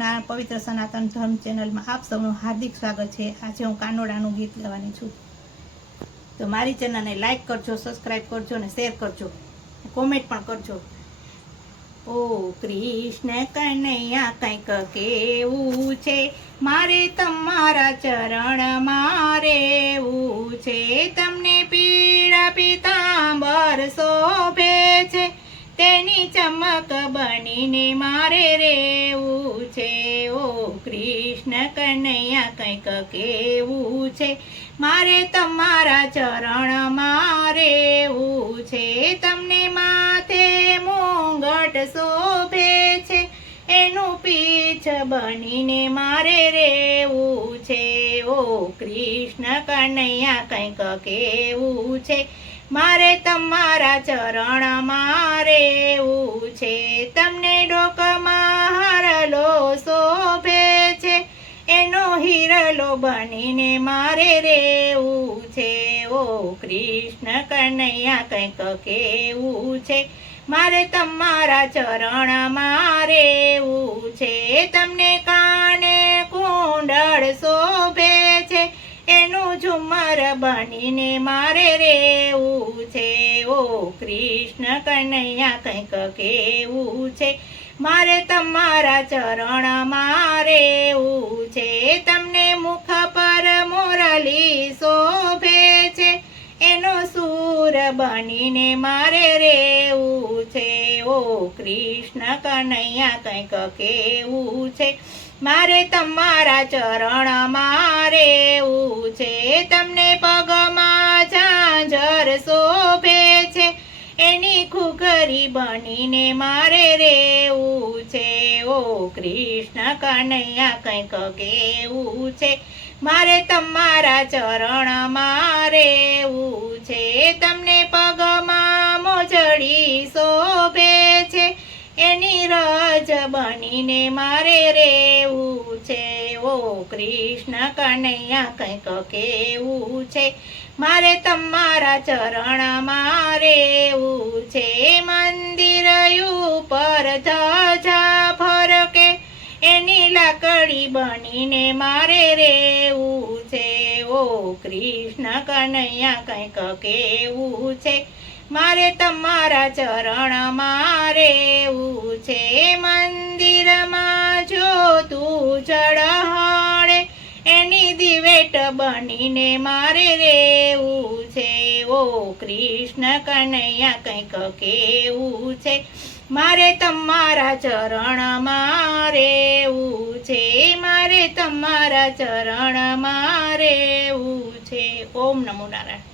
અમારા પવિત્ર સનાતન ધર્મ ચેનલમાં આપ સૌનું હાર્દિક સ્વાગત છે। આજે હું કાનોડાનું ગીત ગાવાની છું, તો મારી ચેનલને લાઈક કરજો, સબસ્ક્રાઈબ કરજો અને શેર કરજો, કોમેન્ટ પણ કરજો। ઓ કૃષ્ણ કનૈયા કંઈક કેવું છે, મારે તમારા ચરણમાં રહેવું છે। તમને પીળા પીતાંબર શોભે છે, તેની ચમક બનીને મારે રહેવું છે। ઓ કૃષ્ણ કનૈયા કંઈક કેવું છે, મારે તમારા ચરણમાં રહેવું છે। તમને માથે મુંગટ શોભે છે, એનું પીછ બનીને મારે રહેવું છે। ઓ કૃષ્ણ કનૈયા કંઈક કેવું છે, મારે તમારા ચરણમાં રહેવું છે। તમને ડોકમાં હારલો શોભે છે, એનો હિરલો બનીને મારે રહેવું છે। ઓ કૃષ્ણ કનૈયા કંઈક કેવું છે, મારે તમારા ચરણમાં રહેવું છે। તમને કાને કુંડળ શોભે છે, એનું ઝુમર બનીને મારે રહેવું છે। ઓ કૃષ્ણ કનૈયા કંઈક કેવું છે, મારે તમારા ચરણમાં રહેવું છે। તમને મુખ પર મુરલી શોભે છે, એનો સૂર બનીને મારે રહેવું છે। ઓ કૃષ્ણ કનૈયા કંઈક કેવું છે, મારે તમારા ચરણમાં રહેવું છે। તમને પગમાં ઝાંઝર શોભે છે, એની ઘૂઘરી બનીને મારે રહેવું છે। ઓ કૃષ્ણ કનૈયા કંઈક કેવું છે, મારે તમારા ચરણમાં રહેવું છે। તમને પગમાં મોજડી શોભે છે, એની રજ બનીને મારે રહેવું છે। ઓ કૃષ્ણ કનૈયા કંઈક કેવું છે, મારે તમારા ચરણમાં રહેવું છે। મંદિર ઉપર ધજા ફરકે, એની લાકડી બનીને મારે રહેવું છે। ઓ કૃષ્ણ કનૈયા કંઈક કેવું છે, મારે તમારા ચરણમાં રહેવું છે। મંદિરમાં જોતું ઝળહળે, એની દિવેટ બનીને મારે રહેવું છે। ઓ કૃષ્ણ કનૈયા કંઈક કેવું છે, મારે તમારા ચરણમાં રહેવું છે, મારે તમારા ચરણમાં રહેવું છે। ઓમ નમો નારાયણ।